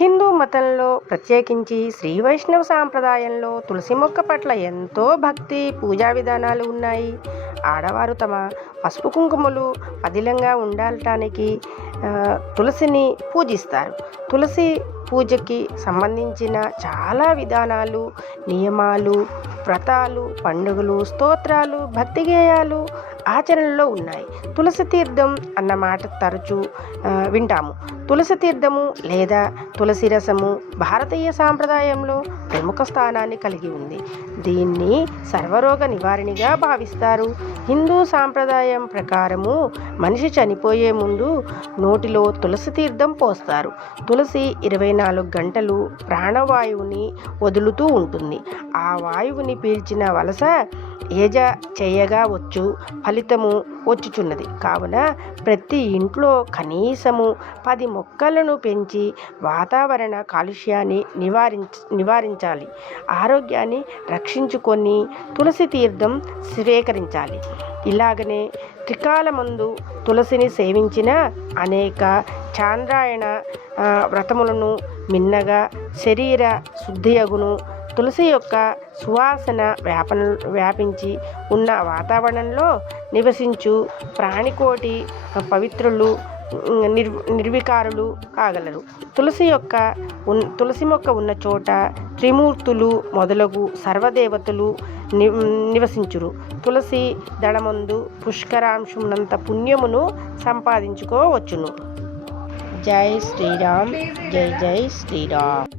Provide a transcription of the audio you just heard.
హిందూ మతంలో ప్రత్యేకించి శ్రీ వైష్ణవ సాంప్రదాయంలో తులసి మొక్క పట్ల ఎంతో భక్తి పూజా విధానాలు ఉన్నాయి. ఆడవారు తమ పసుపు కుంకుమలు పదిలంగా ఉండటానికి తులసిని పూజిస్తారు. తులసి పూజకి సంబంధించిన చాలా విధానాలు, నియమాలు, వ్రతాలు, పండుగలు, స్తోత్రాలు, భక్తి గేయాలు ఆచరణలో ఉన్నాయి. తులసి తీర్థం అన్న మాట తరచూ వింటాము. తులసి తీర్థము లేదా తులసి రసము భారతీయ సాంప్రదాయంలో ప్రముఖ స్థానాన్ని కలిగి ఉంది. దీన్ని సర్వరోగ నివారణగా భావిస్తారు. హిందూ సాంప్రదాయం ప్రకారము మనిషి చనిపోయే ముందు నోటిలో తులసి తీర్థం పోస్తారు. తులసి 24 గంటలు ప్రాణవాయువుని వదులుతూ ఉంటుంది. ఆ వాయువుని పీల్చిన వలస ఏజ చేయగా వచ్చు ఫలితము వచ్చుచున్నది. కావున ప్రతి ఇంట్లో కనీసము 10 మొక్కలను పెంచి వాతావరణ కాలుష్యాన్ని నివారించాలి. ఆరోగ్యాన్ని రక్షించుకొని తులసి తీర్థం స్వీకరించాలి. ఇలాగనే త్రికాలమందు తులసిని సేవించిన అనేక చాంద్రాయణ వ్రతములను మిన్నగా శరీర శుద్ధియగును. తులసి యొక్క సువాసన వ్యాపించి ఉన్న వాతావరణంలో నివసించు ప్రాణికోటి పవిత్రులు నిర్వికారులు కాగలరు. తులసి మొక్క ఉన్న చోట త్రిమూర్తులు మొదలగు సర్వదేవతలు నివసించురు. తులసి దళమందు పుష్కరాంశమునంత పుణ్యమును సంపాదించుకోవచ్చును. జై శ్రీరామ్. జై జై శ్రీరామ్.